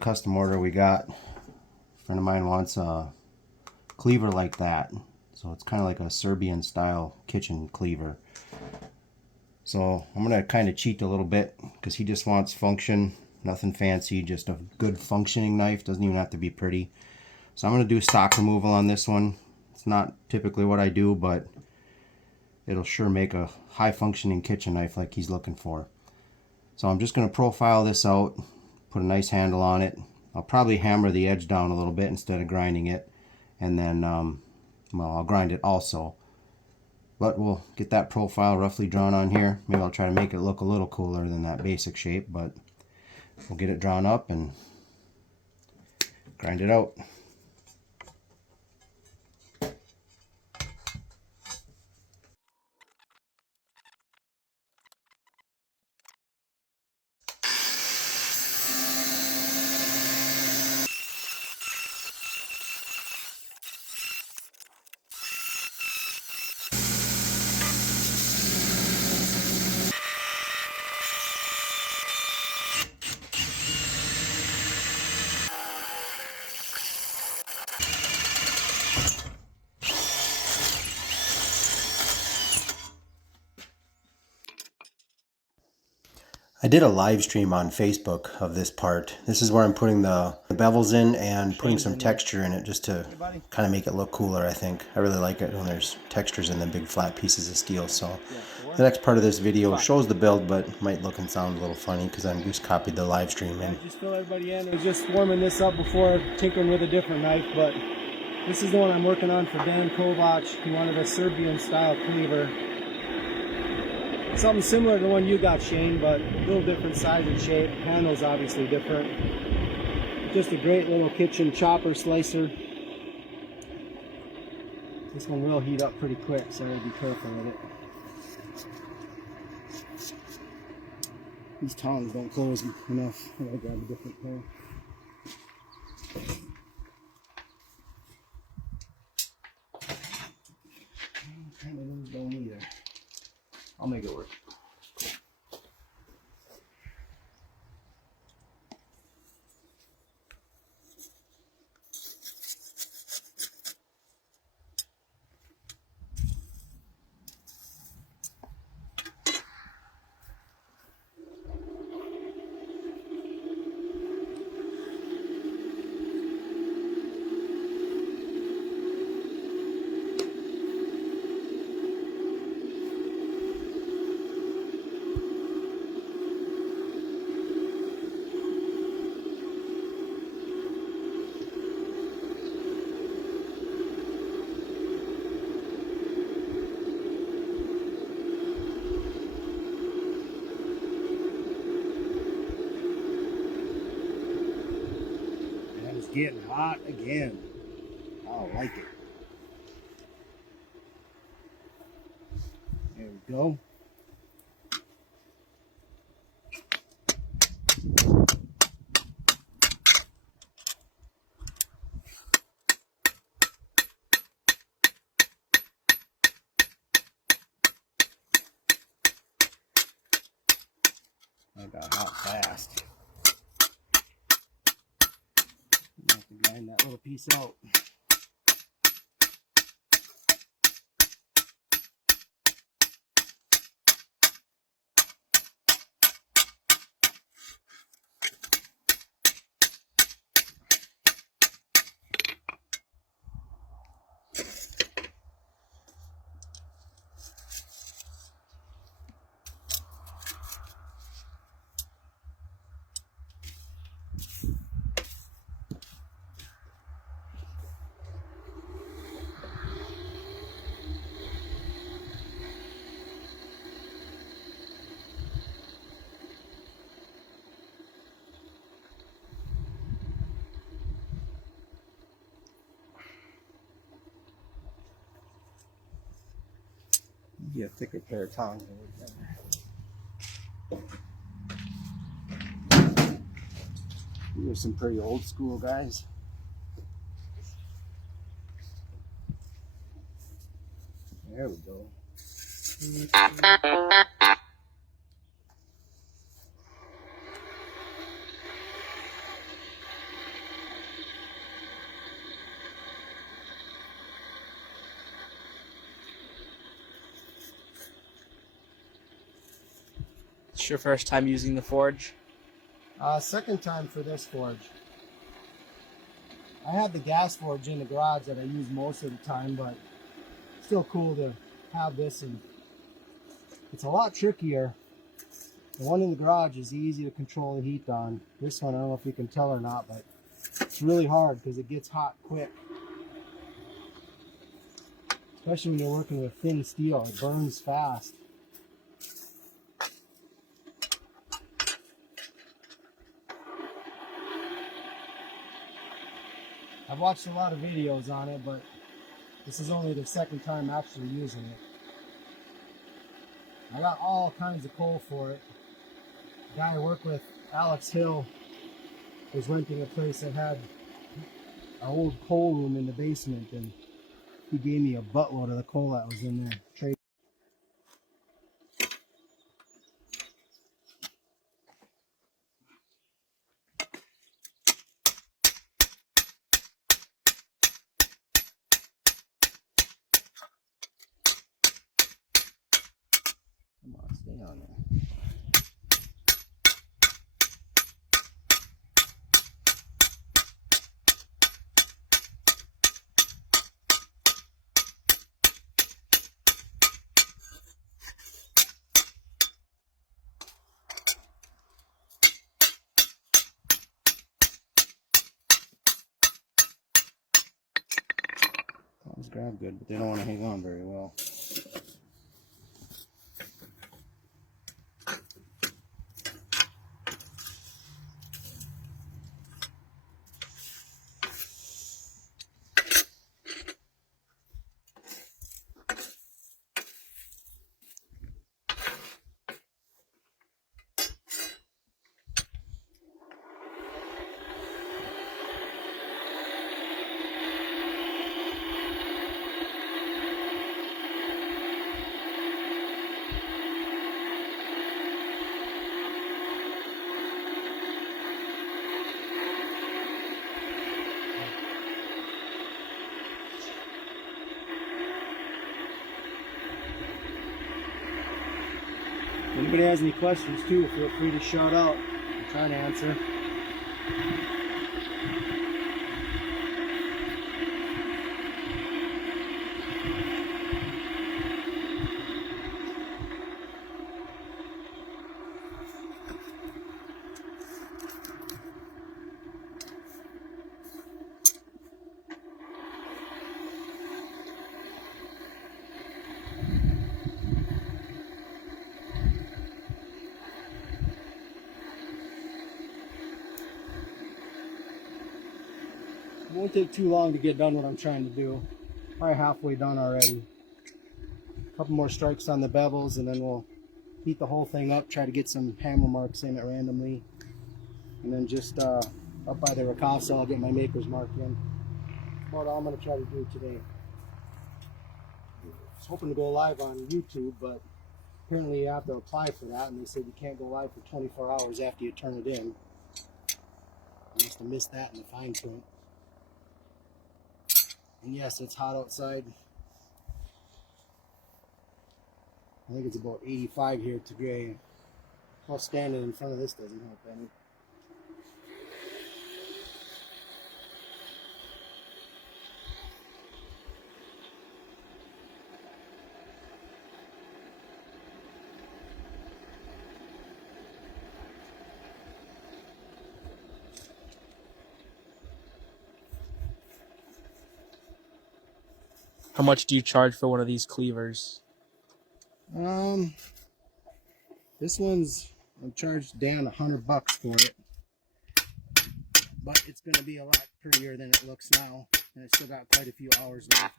custom order we got. A friend of mine wants a cleaver like that. So it's kind of like a Serbian style kitchen cleaver. So I'm going to kind of cheat a little bit because he just wants function. Nothing fancy, just a good functioning knife. Doesn't even have to be pretty. So I'm going to do stock removal on this one. It's not typically what I do, but it'll sure make a high functioning kitchen knife like he's looking for. So I'm just going to profile this out, put a nice handle on it. I'll probably hammer the edge down a little bit instead of grinding it. And then, well, I'll grind it also. But we'll get that profile roughly drawn on here. Maybe I'll try to make it look a little cooler than that basic shape, but we'll get it drawn up and grind it out. I did a live stream on Facebook of this part. This is where I'm putting the bevels in and putting some texture in it just to kind of make it look cooler, I think. I really like it when there's textures in the big flat pieces of steel. So the next part of this video shows the build, but might look and sound a little funny because I just copied the live stream in. Just fill everybody in. I was just warming this up before tinkering with a different knife, but this is the one I'm working on for Dan Kovac. He wanted a Serbian style cleaver. Something similar to the one you got, Shane, but a little different size and shape. Handle's obviously different. Just a great little kitchen chopper slicer. This one will heat up pretty quick, so I gotta be careful with it. These tongs don't close enough. I gotta grab a different pair. Kind of those don't either. I'll make it work. Getting hot again. I like it. There we go. I got hot fast. I have to grind that little piece out. Get a thicker pair of tongs. These are some pretty old school guys. There we go. your first time using the forge? Second time for this forge. I have the gas forge in the garage that I use most of the time, but still cool to have this, and it's a lot trickier. The one in the garage is easy to control the heat on. This one, I don't know if you can tell or not, but it's really hard because it gets hot quick. Especially when you're working with thin steel, it burns fast. I've watched a lot of videos on it, but this is only the second time actually using it. I got all kinds of coal for it. The guy I work with, Alex Hill, was renting a place that had an old coal room in the basement, and he gave me a buttload of the coal that was in there. Come on, stay on there. Those grab good, but they don't want to hang on very well. If anybody has any questions too, feel free to shout out. I'm trying to answer. It won't take too long to get done what I'm trying to do. Probably halfway done already. A couple more strikes on the bevels, and then we'll heat the whole thing up, try to get some hammer marks in it randomly. And then just up by the Ricasa, I'll get my maker's mark in. That's about all I'm going to try to do today. I was hoping to go live on YouTube, but apparently you have to apply for that, and they said you can't go live for 24 hours after you turn it in. I must have missed that in the fine print. And yes, it's hot outside. I think it's about 85 here today. Well, standing in front of this doesn't help any. How much do you charge for one of these cleavers? This one's, I'm charged Dan $100 for it, but it's going to be a lot prettier than it looks now, and it's still got quite a few hours left.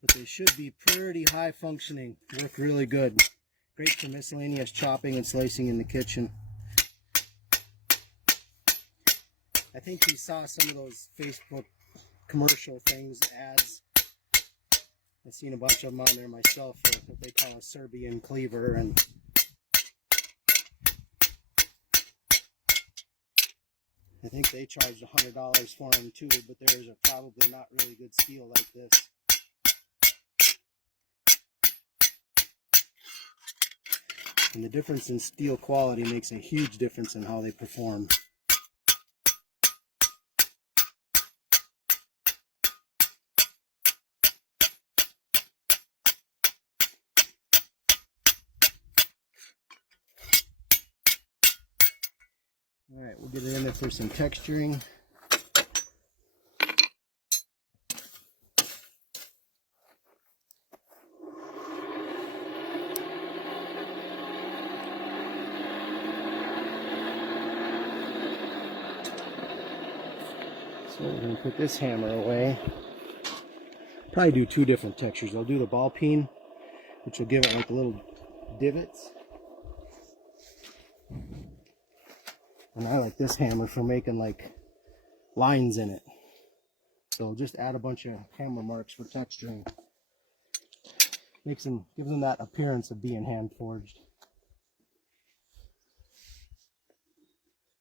But they should be pretty high functioning, work really good. Great for miscellaneous chopping and slicing in the kitchen. I think he saw some of those Facebook commercial things, ads. I've seen a bunch of them on there myself for what they call a Serbian Cleaver, and I think they charged $100 for them too, but theirs are probably not really good steel like this. And the difference in steel quality makes a huge difference in how they perform. Alright, we'll get it in there for some texturing. So we're going to put this hammer away. Probably do two different textures. I'll do the ball peen, which will give it like little divots. And I like this hammer for making like lines in it. So I'll just add a bunch of hammer marks for texturing. Gives them that appearance of being hand forged.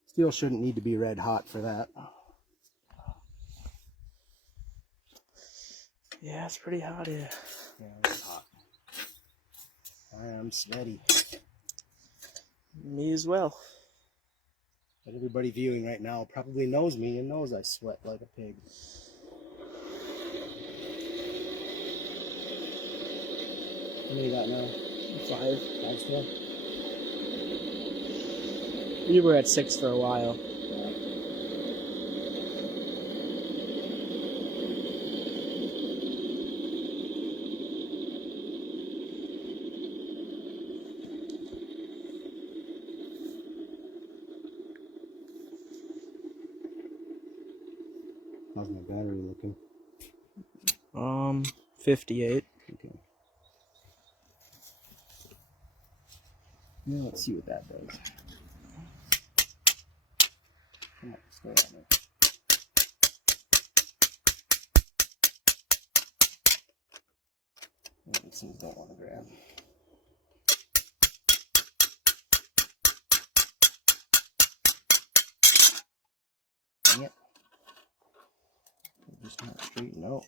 Steel shouldn't need to be red hot for that. Yeah, it's pretty hot here. Yeah, it's hot. I am sweaty. Me as well. But everybody viewing right now probably knows me and knows I sweat like a pig. How many you got now? 5. 5 still? We were at 6 for a while. How's my battery looking? 58. Okay. Now let's see what that does. Come on, stay on it. These things don't want to grab. Dang it. Just not straighten out.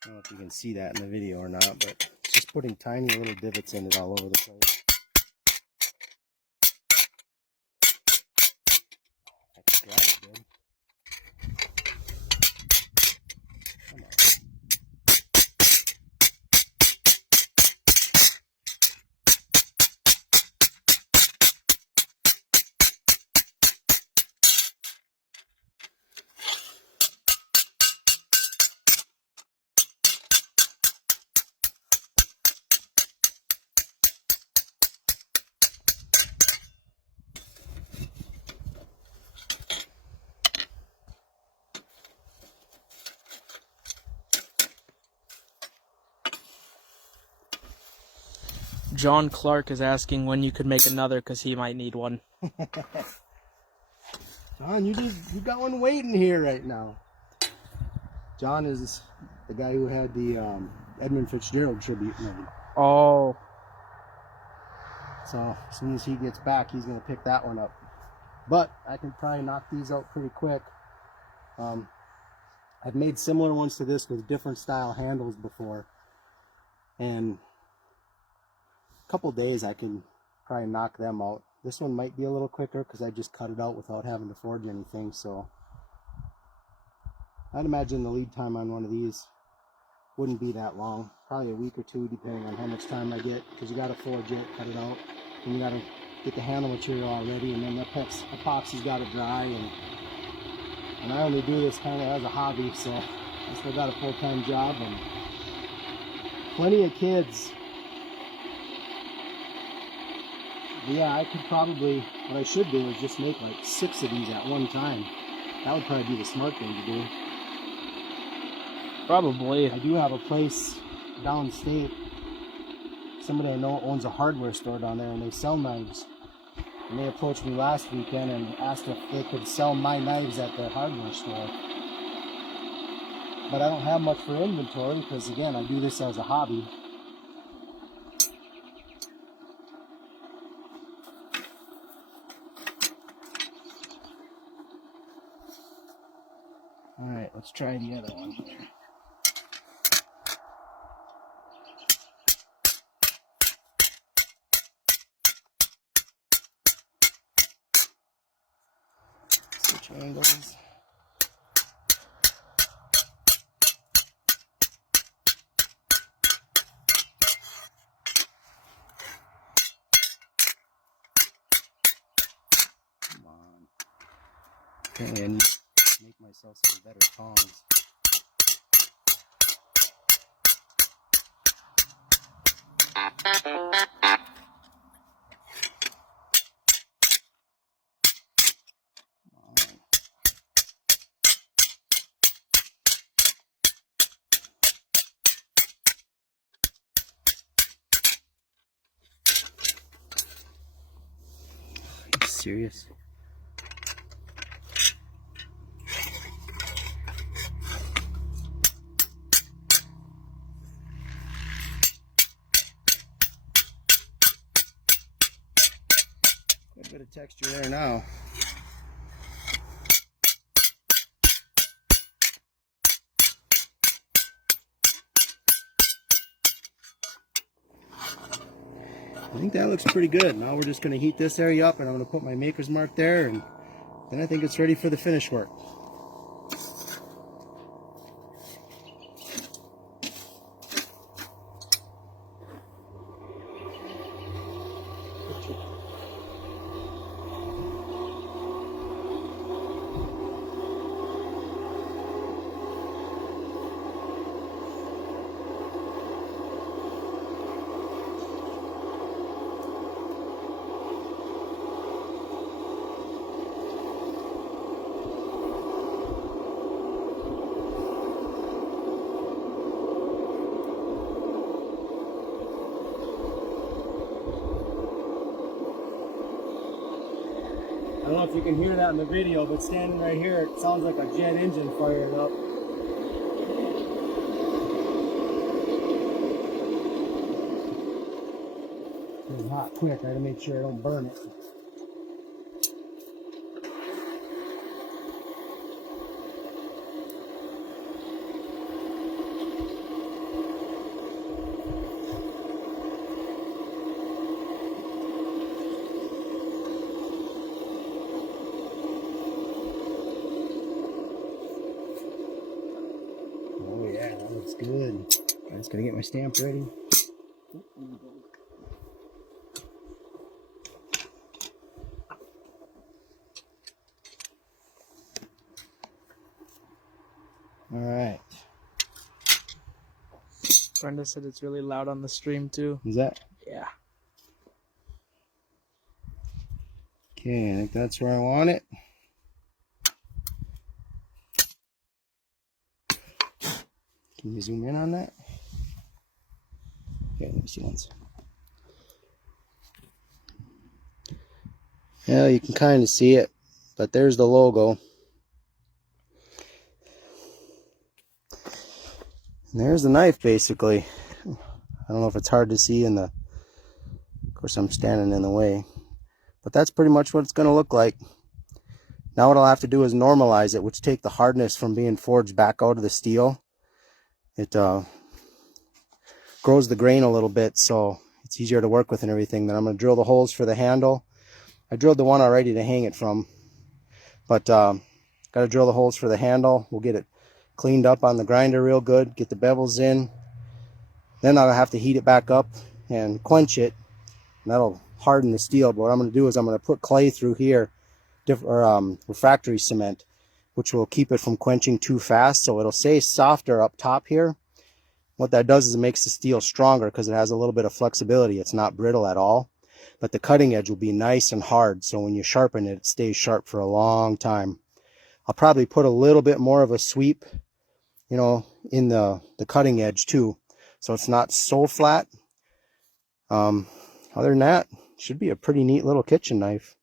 I don't know if you can see that in the video or not, but it's just putting tiny little divots in it all over the place. I can grab it good. Come on. John Clark is asking when you could make another because he might need one. John, you got one waiting here right now. John is the guy who had the Edmund Fitzgerald tribute made. Oh. So as soon as he gets back, he's going to pick that one up. But I can probably knock these out pretty quick. I've made similar ones to this with different style handles before. And a couple days I can probably knock them out. This one might be a little quicker because I just cut it out without having to forge anything. So I'd imagine the lead time on one of these wouldn't be that long. Probably a week or two depending on how much time I get, because you got to forge it, cut it out, and you got to get the handle material all ready, and then the epoxy's got to dry. And I only do this kind of as a hobby, so I still got a full-time job and plenty of kids. But yeah, I could probably, what I should do is just make like 6 of these at one time. That would probably be the smart thing to do. Probably. I do have a place downstate. Somebody I know owns a hardware store down there, and they sell knives. And they approached me last weekend and asked if they could sell my knives at the hardware store. But I don't have much for inventory because, again, I do this as a hobby. Alright, let's try the other one here. Switch angles. Come on. Okay, and make myself some better tongs. Are you serious? Quite a bit of texture there now. I think that looks pretty good. Now we're just going to heat this area up, and I'm going to put my maker's mark there, and then I think it's ready for the finish work. I don't know if you can hear that in the video, but standing right here, it sounds like a jet engine firing up. It's hot quick. I gotta make sure I don't burn it. Oh yeah, that looks good. I just gotta get my stamp ready. All right. Brenda said it's really loud on the stream too. Is that? Yeah. Okay, I think that's where I want it. Can you zoom in on that? Okay, let me see once. Yeah, you can kind of see it, but there's the logo. And there's the knife, basically. I don't know if it's hard to see in the... Of course, I'm standing in the way. But that's pretty much what it's going to look like. Now what I'll have to do is normalize it, which take the hardness from being forged back out of the steel. It grows the grain a little bit, so it's easier to work with and everything. Then I'm going to drill the holes for the handle. I drilled the one already to hang it from, but got to drill the holes for the handle. We'll get it cleaned up on the grinder real good, get the bevels in. Then I'll have to heat it back up and quench it, and that'll harden the steel. But what I'm going to do is I'm going to put clay through here, refractory cement, which will keep it from quenching too fast, so it'll stay softer up top here. What that does is it makes the steel stronger because it has a little bit of flexibility. It's not brittle at all, but the cutting edge will be nice and hard, so when you sharpen it, it stays sharp for a long time. I'll probably put a little bit more of a sweep, you know, in the cutting edge too, so it's not so flat. Other than that, it should be a pretty neat little kitchen knife.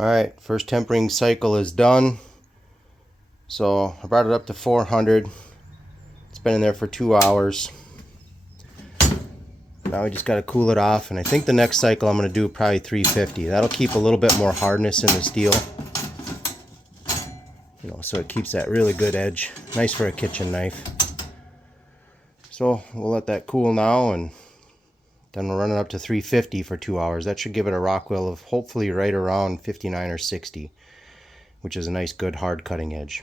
Alright, first tempering cycle is done. So I brought it up to 400. It's been in there for 2 hours. Now we just got to cool it off, and I think the next cycle I'm going to do probably 350. That'll keep a little bit more hardness in the steel. You know, so it keeps that really good edge. Nice for a kitchen knife. So we'll let that cool now, and then we'll run it up to 350 for 2 hours. That should give it a Rockwell of hopefully right around 59 or 60, which is a nice good hard cutting edge.